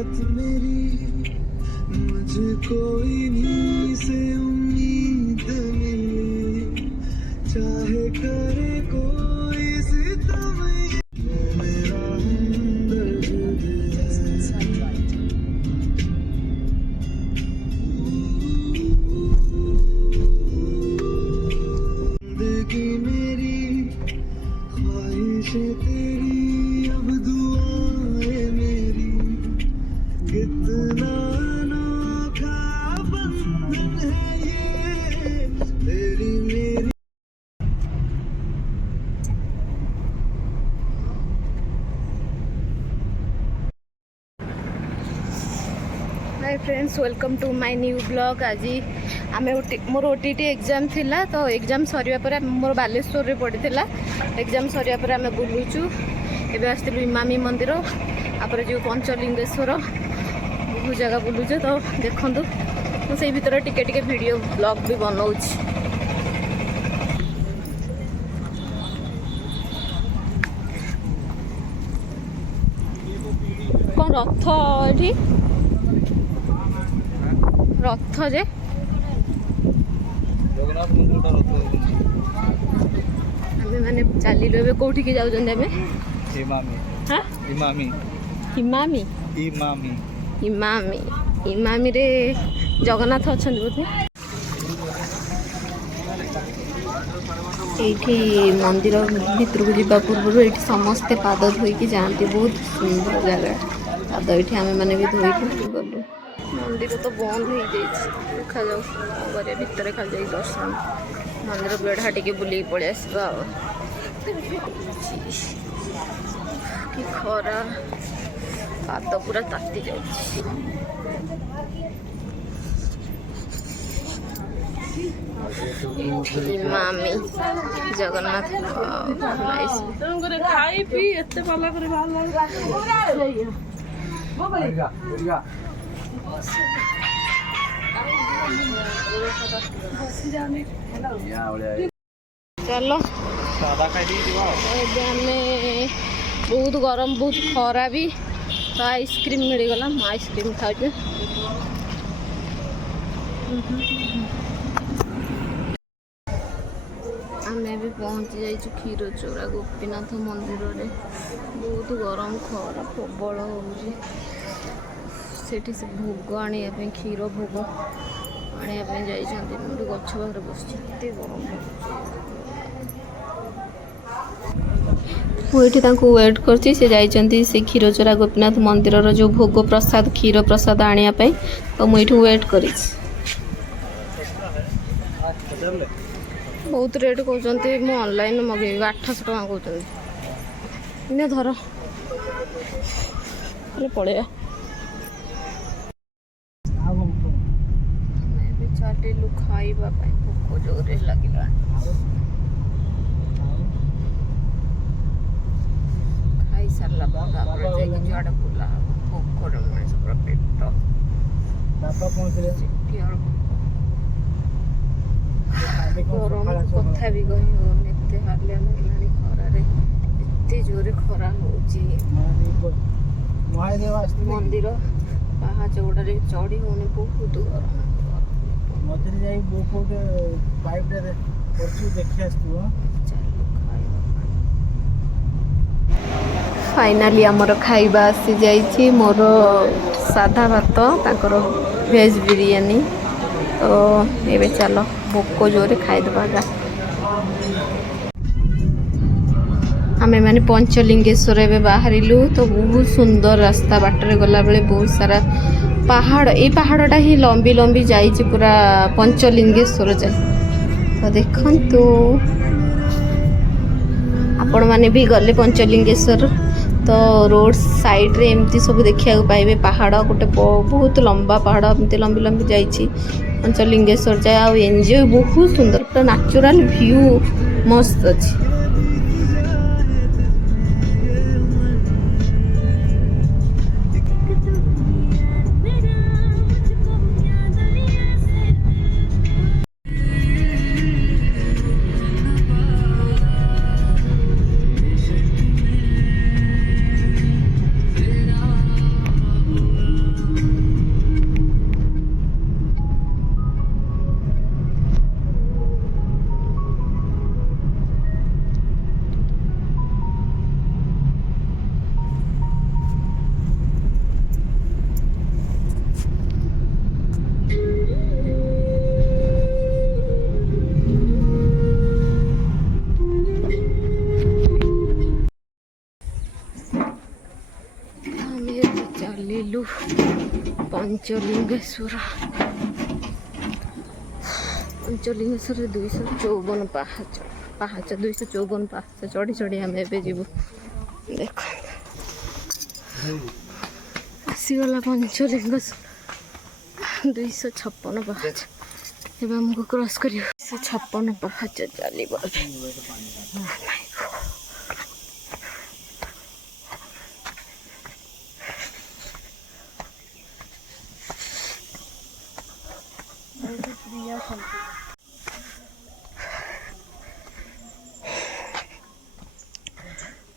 ताकत मेरी मुझको इन्हीं से उम्मीद मिले, चाहे करे कोई सितम ये मेरा हमदर्द है। जिंदगी मेरी ख्वाहिशें तेरी, अब दुआएं मेरी, कितना अनोखा बंधन है ये तेरी मेरी। Hi friends, welcome to my new blog. आज आम मोर ओटीटी एग्जाम थिला, तो एग्जाम सरिया पर मोर बालेश्वर रे पड़ीला। एग्जाम सरिया पर आम बुलुचु। एबे आसलु इमामी मंदिर, आपरे जो पंचलिंगेश्वर, बहुत जगह बुलुचे। तो देखंतु मुझे भीतर टिके टिके वीडियो ब्लॉग भी बनाऊछि। कौन रथ एठी रथ जे जगन्नाथ मंदिर का रथ आमे माने चलिलो। एबे कोठी के जाउ जंदे में इमामी। हां इमामी इमामी इमामी इमामी इमामी रे जगन्नाथ अछन बोथे। एठी मंदिर भीतर को जीवा पूर्व एठी समस्ते पाद धोई जाती। बहुत सुंदर जगह पाद एठी आमे माने भी धोई गलु। मंदिर तो बंद हो देखा जाऊ कौन भितर खाली जाई दर्शन। मंदिर बेढ़ा टिके बुले पलि आसवा। कि खरा पाद पूरा ताती जाउछि। इमामी जगन्नाथ नाइस खाई पी एते पाला करे चलो बहुत गरम, बहुत खरा भी। तो आइसक्रीम मिलगला, आइसक्रीम खाऊ। आमे भी पहुँची जाइए क्षीरचोरा गोपीनाथ मंदिर रे। बहुत गरम, खरा प्रबल होगी। सेठी से भोग आने क्षीर भोग आने जाइए। गछ पाखे बस गरम मुझे वेट करती। से जाइए से क्षीरचोरा गोपीनाथ मंदिर जो भोग प्रसाद, क्षीर प्रसाद आने तो मुझे वेट कर। बहुत रेट कहते, मु ऑनलाइन मगेबी 800 टका कहते। धर पड़े चलू खाइबा भोक जोरे लगे। खाई सारा जुआड़े बुला भोक मनीष पूरा पेट गरम कथा भी कही होते। हालिया लगे खरार एत जोरे खरा हो। मंदिर पाहाच गुड़े चढ़ी होने बहुत गरम। फाइनाली आमर खाइबा आसी जाइए। मोर साधा भात, ताकर भेज बिरियानी। तो ये चलो भोक जोरे खाईदबा। आमे माने पंचलिंगेश्वर एवं बाहरिलु। तो बहुत सुंदर रास्ता, बाटर गला बेले बहुत सारा पहाड़। ये पहाड़टा ही लंबी लंबी जाइए पूरा पंचलिंगेश्वर जाए। तो देखंतु आपण माने भी गले पंचलिंगेश्वर, तो रोड साइड रे एमती सब देखिया पाइबे। पहाड़ गोटे बहुत लंबा पहाड़ एमती लंबी लंबी जाइए पंचलिंगेश्वर जाए। आ एंजॉय बहुत सुंदर, पूरा नेचुरल व्यू मस्त अच्छी। ଚାଲିଲୁ ପଞ୍ଚଲିଙ୍ଗେଶ୍ୱର। ପଞ୍ଚଲିଙ୍ଗେଶ୍ୱରରେ 254 ପାହାଚ 254 ପାହାଚ ଚଢ଼ି ଚଢ଼ି ଆମେ ଏବେ ଯିବୁ। ଦେଖ ଆସିଗଲା ପଞ୍ଚଲିଙ୍ଗେଶ୍ୱର 256 ପାହାଚ। ଏବେ ଆମକୁ କ୍ରସ୍ କରିବ 256 ପାହାଚ ଚାଲିବ ଏବେ। Oh my God.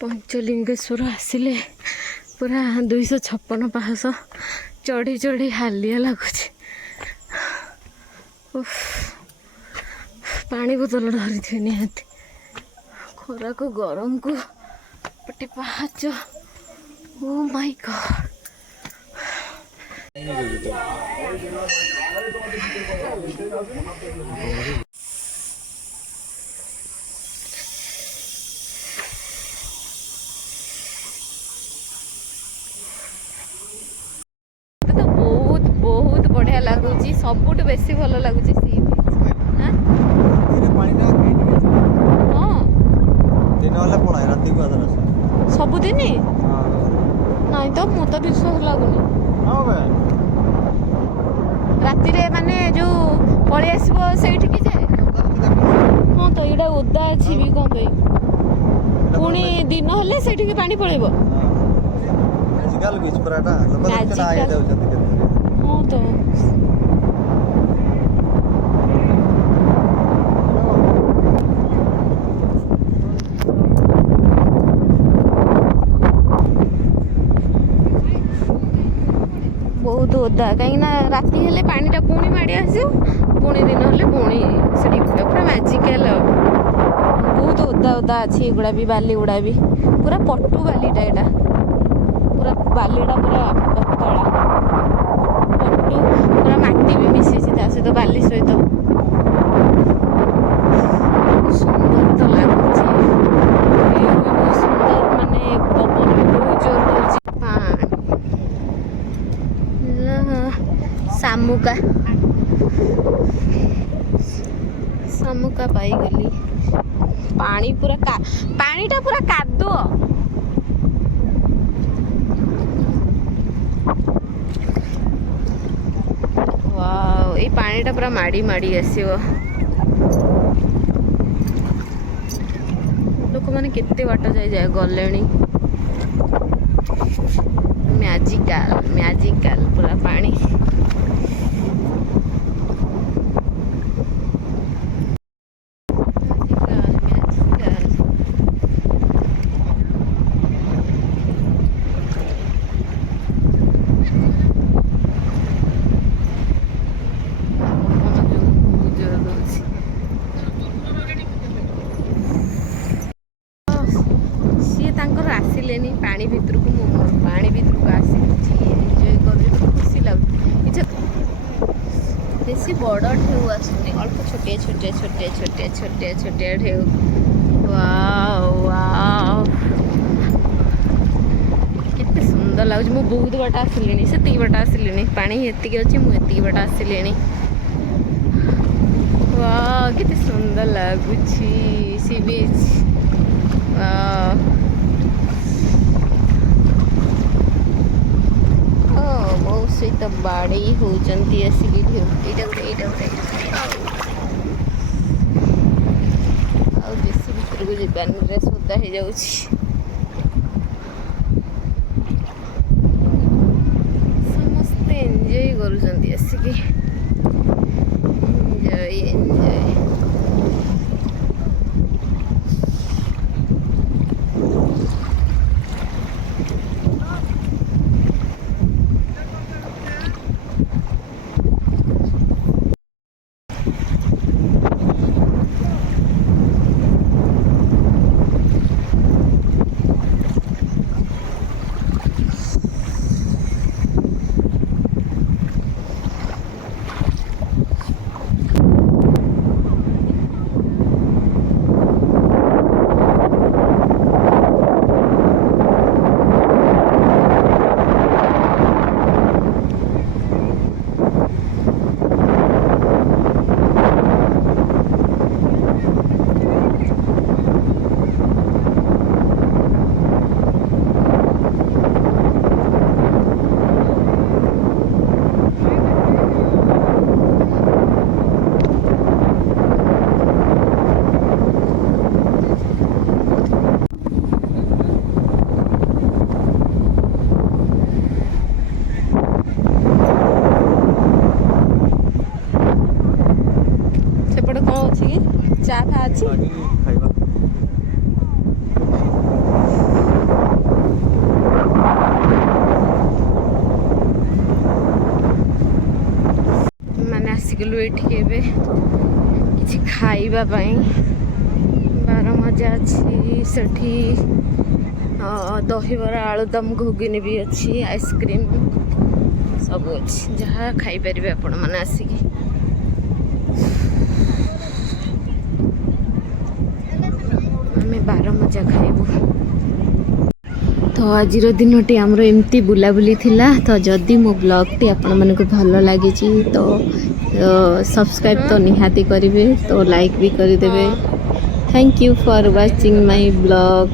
ପଞ୍ଚଲିଙ୍ଗେଶ୍ୱର ଆସିଲେ ପୁରା 256 ପାହାଚ ଚଢ଼ି ଚଢ଼ି ହାଲିଆ ଲାଗୁଛି। ଉଫ୍। ପାଣି ବୋତଲ ଧରିଥିବେ ନିହାତି। ଖରାକୁ ଗରମକୁ ଗୋଟେ ପାହାଚ। ଓ ମାଇ ଗଡ୍। ତ ବହୁତ ବହୁତ ବଢିଆ ଲାଗୁଛି। ସବୁଠୁ ବେଶୀ ଭଲ ଲାଗୁଛି ସି ବିଚ୍। ହଁ ସବୁଦିନ ନାଇଁ ତ ମୋତେ ବିଶ୍ୱାସ ଲାଗୁନି। ରାତିରେ ମାନେ ଯୋଉ ପଳେଇ ଆସିବ ସେଇଠିକି ଯେ। ହଁ ତ ଏଇଟା ଓଦା ଅଛି ବି କ'ଣ ପାଇଁ? ପୁଣି ଦିନ ହେଲେ ସେଇଠିକି ପାଣି ପଳେଇବ। ହଁ ତ ବହୁତ ଓଦା, କାହିଁକି ନା ରାତି ହେଲେ ପାଣିଟା ପୁଣି ମାଡ଼ି ଆସିବ, ପୁଣି ଦିନ ହେଲେ ପୁଣି ସେଠି ପୁରା ମ୍ୟାଜିକାଲ। ବହୁତ ଓଦା ଓଦା ଅଛି ଏଗୁଡ଼ା ବି, ବାଲି ଗୁଡ଼ା ବି ପୁରା ପଟୁ ବାଲିଟା। ଏଇଟା ପୁରା ବାଲିଟା ପୁରା ପତଳା ପଟୁ, ପୁରା ମାଟି ବି ମିଶିଛି ତା ସହିତ ବାଲି ସହିତ। ସୁନ୍ଦର ତ ଲାଗୁଛି, ବହୁତ ସୁନ୍ଦର, ମାନେ ପବନ ବି ବହୁତ ଜୋର ହଉଛି। ଶାମୁକା ଶାମୁକା ପାଇଗଲି। ପାଣି ପୁରା ପାଣିଟା ପୁରା କାଦୁଅ। ୱାଓ, ଏଇ ପାଣିଟା ପୁରା ମାଡ଼ି ମାଡ଼ି ଆସିବ। ଲୋକମାନେ କେତେ ବାଟ ଯାଇ ଗଲେଣି। ମ୍ୟାଜିକାଲ ମ୍ୟାଜିକାଲ ପୁରା ପାଣି। ତାଙ୍କର ଆସିଲେନି ପାଣି ଭିତରକୁ, ମୁଁ ପାଣି ଭିତରକୁ ଆସିଛି, ଏନ୍ଜୟ କରୁଛି, ଖୁସି ଲାଗୁଛି। ବେଶୀ ବଡ଼ ଢେଉ ଆସୁନି, ଅଳ୍ପ ଛୋଟିଆ ଛୋଟିଆ ଛୋଟିଆ ଛୋଟିଆ ଛୋଟିଆ ଛୋଟିଆ ଢେଉ। ୱାଓ ୱାଓ, କେତେ ସୁନ୍ଦର ଲାଗୁଛି। ମୁଁ ବହୁତ ବାଟ ଆସିଲିଣି, ସେତିକି ବାଟ ଆସିଲିଣି, ପାଣି ଏତିକି ଅଛି, ମୁଁ ଏତିକି ବାଟ ଆସିଲିଣି। ୱାଓ, କେତେ ସୁନ୍ଦର ଲାଗୁଛି ସି ବିଚ୍। ୱାଓ, ମୋ ସହିତ ବାଡ଼େଇ ହଉଛନ୍ତି ଆସିକି ଢେଉ। ଏଇଟା ଗୋଟେ ଆଉ ବେଶୀ ଭିତରକୁ ଯିବାନି, ଡ୍ରେସ୍ ଓଦା ହେଇଯାଉଛି। ସମସ୍ତେ ଏନ୍ଜୟ କରୁଛନ୍ତି ଆସିକି, ଏନ୍ଜୟ। ଅଛି? ଆଜି ଖାଇବା ମାନେ ଆସିଗଲୁ ଏଠିକି ଏବେ କିଛି ଖାଇବା ପାଇଁ। ବାରମଜା ଅଛି ସେଠି, ଦହିବରା ଆଳୁଦମ୍ ଘୁଗୁନି ବି ଅଛି, ଆଇସ୍କ୍ରିମ୍ ସବୁ ଅଛି, ଯାହା ଖାଇପାରିବେ ଆପଣମାନେ ଆସିକି। ଆମେ ବାରମଜା ଖାଇବୁ। ତ ଆଜିର ଦିନଟି ଆମର ଏମିତି ବୁଲାବୁଲି ଥିଲା। ତ ଯଦି ମୋ ବ୍ଲଗ୍ଟି ଆପଣମାନଙ୍କୁ ଭଲ ଲାଗିଛି ତ ସବସ୍କ୍ରାଇବ୍ ତ ନିହାତି କରିବେ, ତ ଲାଇକ୍ ବି କରିଦେବେ। Thank you for watching my blog.